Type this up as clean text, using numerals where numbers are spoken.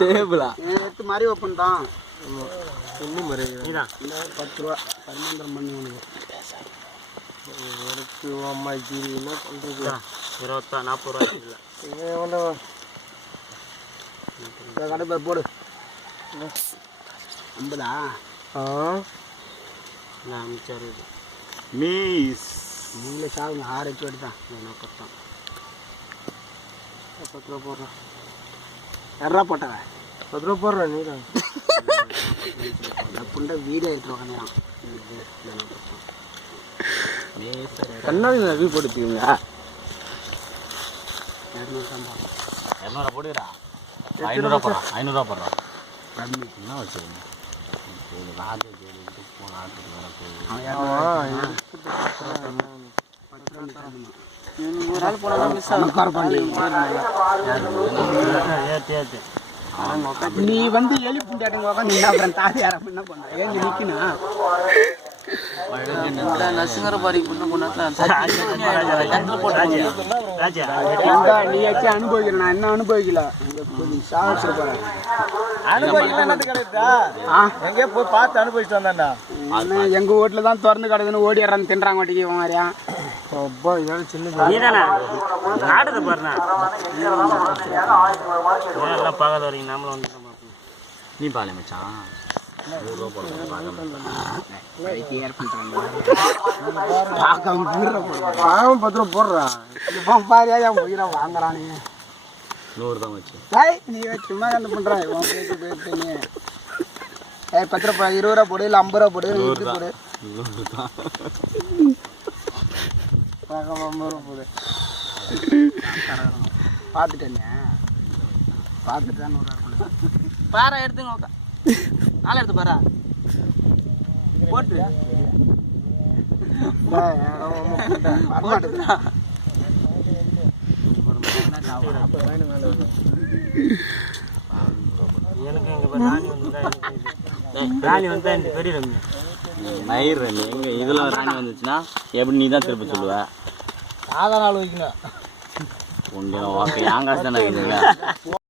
டேபிளா எடுத்து மாதிரி ஓப்பன் தான். இன்னும் முறை இதான் 10 ரூபா பரிமாந்திரம் பண்ணி உனக்கு எடுத்து அம்மாச்சி என்ன பண்ணுறது 40 ரூபா இல்லை கடை பேர் போடு 50 அமைச்சாரு மீஸ் நீங்களே சாகுங்க 6 எட்டு எடுத்தான் பத்தான் 10 ரூபா போடுறேன் 2 ரூபா போட்டவன் 10 ரூபா போடுறேன் நீ தான் புண்டை வீடியோ எடுத்துட்டு உக்காந்துறான் கண்ணாடி நகை போட்டுக்கீங்க 200 போடுறா 500 போடுறா 500 போடுறா கம்மி என்ன வச்சுருங்க ராஜா கேட்டு போனால் ஒரு ஆள் போனால் மிஸ் நீ வந்து எலி புண்டாட்டுங்க உட்காந்து அப்புறம் தாதி யாரும் என்ன பண்ணுற ஏன் நிற்கணும் நசுங்கர பாரி நீ வச்சு அனுபவிக்கிற நான் என்ன அனுபவிக்கல எங்கே போய் பார்த்து அனுபவிச்சுட்டு வந்தாண்டா எங்க வீட்டுல தான் திறந்து கிடக்குன்னு ஓடிடுறான்னு தின்றாங்க மாட்டேங்க மாதிரியா அப்பா இதெல்லாம் சின்ன பார்க்காத வரைக்கும் நாமளும் வந்து நீ பாலே மச்சான் 100 ரூபா போடுறான் 10 ரூபா போடுறான் பாரியா என் உயிரை வாங்குறானே 100 தான் வச்சு நீ சும்மா என்ன பண்றான் 10 ரூபா 20 ரூபா போடு இல்லை 50 ரூபா போடு 100 போடு 100 தான் 50 ரூபா போடு பார்த்துட்டேன் பார்த்துட்டு தான் 100 ரூபா பாரா எடுத்துங்க நாளை எடுத்து பாரா போட்டு எனக்கு ராணி வந்தா இந்த பெரிய ரம்யா மயிர் எங்க இதுல ராணி வந்துச்சுன்னா எப்படி நீ தான் திருப்பி சொல்லுவ சாதாரண ஆள் வைக்கணும் உங்க என் காசு தானே